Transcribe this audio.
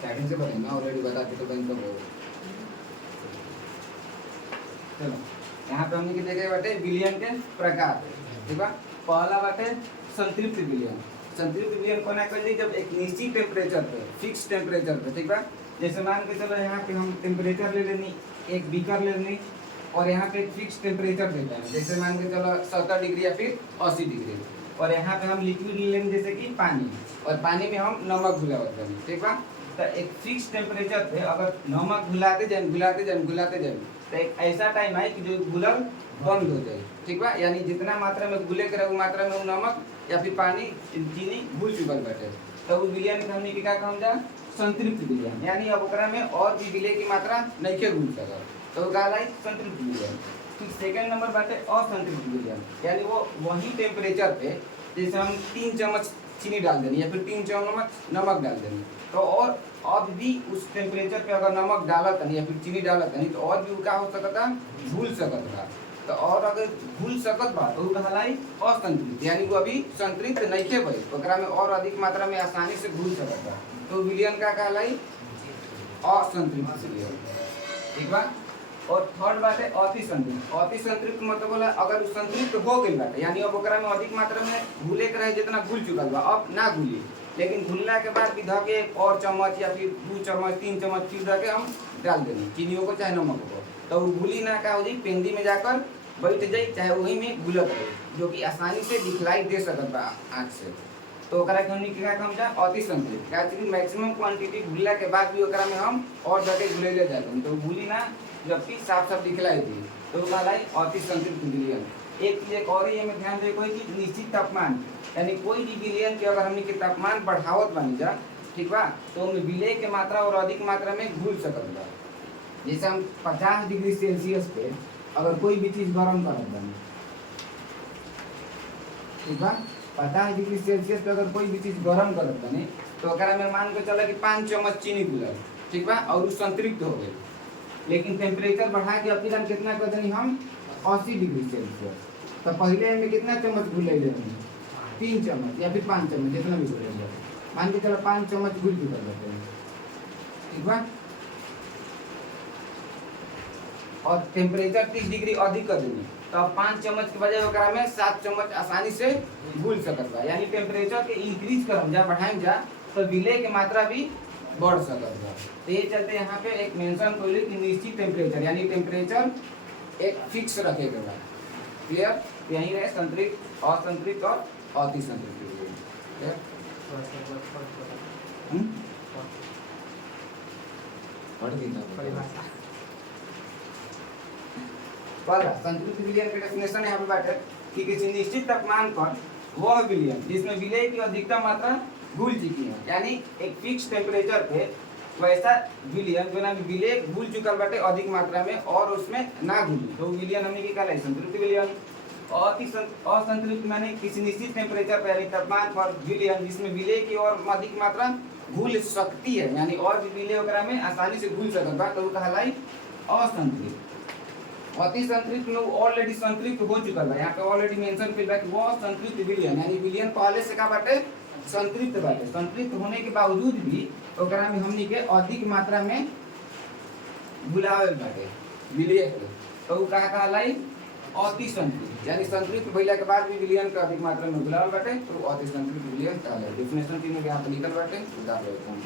Starting से बताएंगे, already बता के तो बन तो हो। चलो यहाँ पे हमने देखे बाटे विलयन के प्रकार, ठीक बा। पहला बाटे संतृप्त विलयन। संतृप्त विलयन कोना कइली जब एक निश्चित टेम्परेचर पे, फिक्स टेम्परेचर पे, ठीक बा। जैसे मान के चलो यहाँ पे हम टेम्परेचर ले लेनी, एक बीकर ले लेनी और यहाँ पे एक फिक्स टेम्परेचर देता है, जैसे मान के चलो 70 डिग्री या फिर 80 डिग्री, और यहाँ पे हम लिक्विड ले लेंगे जैसे कि पानी, और पानी में हम नमक घुलावत बानी, ठीक बा। तो एक फिक्स टेम्परेचर पे अगर नमक घुलाते जाए तो एक ऐसा टाइम है कि जो घुलल बंद हो जाए, ठीक बा। यानी जितना मात्रा में घुले के रहे वो मात्रा में वो नमक या फिर पानी चीनी घुल चुकल बाटे, तो उस विलयन के हमनी के का कहल जा संतृप्त विलयन। यानी अब ओकरा में और भी विलय की मात्रा नइखे घुल सकल, तो वो कहलाई संतृप्त विलयन। फिर सेकंड नंबर बाटे असंतृप्त विलयन, यानी वो वही टेम्परेचर पे जैसे हम 3 चम्मच चीनी डाल देनी या फिर 3 चम्मच नमक डाल देनी, तो और अब भी उस टेम्परेचर पे अगर नमक डालत नहीं या फिर चीनी डालत नहीं तो और भी का हो सकता घुल सकत बा। तो और अगर घुल सकत बा तो कहलाई असंतृप्त, यानी वो अभी संतृप्त नइखे भइल, ओकरा में और अधिक मात्रा में आसानी से घुल सकत बा, तो विलयन का कहलाई असंतृप्त विलयन, ठीक बा। और थर्ड बात है अति संतृप्त। अति संतृप्त मतलब बोला अगर संतृप्त हो गई बाटे, यानी अब ओकरा में अधिक मात्रा में घुले के रहे जितना घुल चुकल बा अब ना घुली, लेकिन घुलना के बाद भी धके और चम्मच या फिर 2 चम्मच 3 चम्मच चीज धके हम डाल देनी, चीनियों को चाहे नमक को, तो वो घुली ना का हो जाई, पेंदी में जाकर बैठ जाई, चाहे वही में घुलत रहे, जो कि आसानी से दिखलाई दे सकत बा आँख से। तो ओकरा के हमनी क्या कहम जा अति संतृप्त, क्योंकि मैक्सिमम क्वांटिटी घुलला के बाद भी ओकरा में हम और धके घुलेले जाते तो घुली ना, जबकि साफ साफ दिखलाई दी, तो कहलाई अति संतृप्त विलयन। एक चीज और ही में ध्यान दे कोई कि निश्चित तापमान, यानी कोई भी विलयन के अगर हमनी के तापमान बढ़ावत बनी जा, ठीक बा, तो उनमें विलय के मात्रा और अधिक मात्रा में घुल सकत बा। जैसे हम 50 डिग्री सेल्सियस पे अगर कोई भी चीज गर्म करत बानी, ठीक बा, 50 डिग्री सेल्सियस पे अगर कोई भी चीज गर्म करत बानी तो ओकरा में मान के चला कि 5 चम्मच चीनी घुलल, ठीक बा, और वो संतृप्त हो गई, लेकिन टेम्परेचर बढ़ा के अब हम कितना कर देनी हम 80 डिग्री सेल्सियस, तो पहले में कितना चम्मच घुले लेनी 3 चम्मच या फिर 5 चम्मच जितना भी घुले, मान के चलो 5 चम्मच घुल चुकल बाटे, ठीक बा। और टेम्परेचर 30 डिग्री अधिक कर देनी, तो अब 5 चम्मच के बजाय ओकरा में 7 चम्मच आसानी से घुल सकत बा। यानी टेम्परेचर के इंक्रीज करम जा, बढ़ाएम जा, तो विलय के मात्रा भी बढ़ सकत बा। तो ये चलते यहाँ पे एक मेंशन कइली कि निश्चित टेम्परेचर, यानी टेम्परेचर एक फिक्स रखे के बा। क्लियर? यही रहे संतृप्त, असंतृप्त और अति संतृप्त। क्लियर? पढ़ दीजिए परिभाषा। पहला संतृप्त विलयन के डेफिनेशन यहाँ पे बाटे कि किसी निश्चित तापमान पर वह विलयन जिसमें विलय की अधिकतम मात्रा घुल चुकी है, यानी एक फिक्स टेम्परेचर पे वैसा विलयन जो ना विलय घुल चुकल बाटे अधिक मात्रा में और उसमें ना घुली, तो विलयन हमने की कहलाई संतृप्त विलयन। असंतृप्त माने किसी निश्चित टेम्परेचर पर यानी तापमान पर विलयन जिसमें विलय की और अधिक मात्रा घुल सकती है, यानी और भी विलय ओकरा में आसानी से घुल सकत बा, तो कहलाई असंतृप्त। अति संतृप्त में ऑलरेडी संतृप्त हो चुकल बा, यहाँ पे ऑलरेडी मेंशन कइल बा कि वो संतृप्त विलयन, यानी विलयन पहले से का बाटे संतृप्त बाटे, संतृप्त होने के बावजूद भी ओकरा में हमनी के अधिक मात्रा में घुलावल बाटे विलय के, तो उ का कहलाई अति संतृप्त, यानी संतृप्त भइला के बाद भी विलयन के अधिक मात्रा में घुलावल बाटे, तो अति संतृप्त विलयन कहलाई। डेफिनेशन तीनों के यहाँ पे लिखल बाटे, उतार लेते हैं।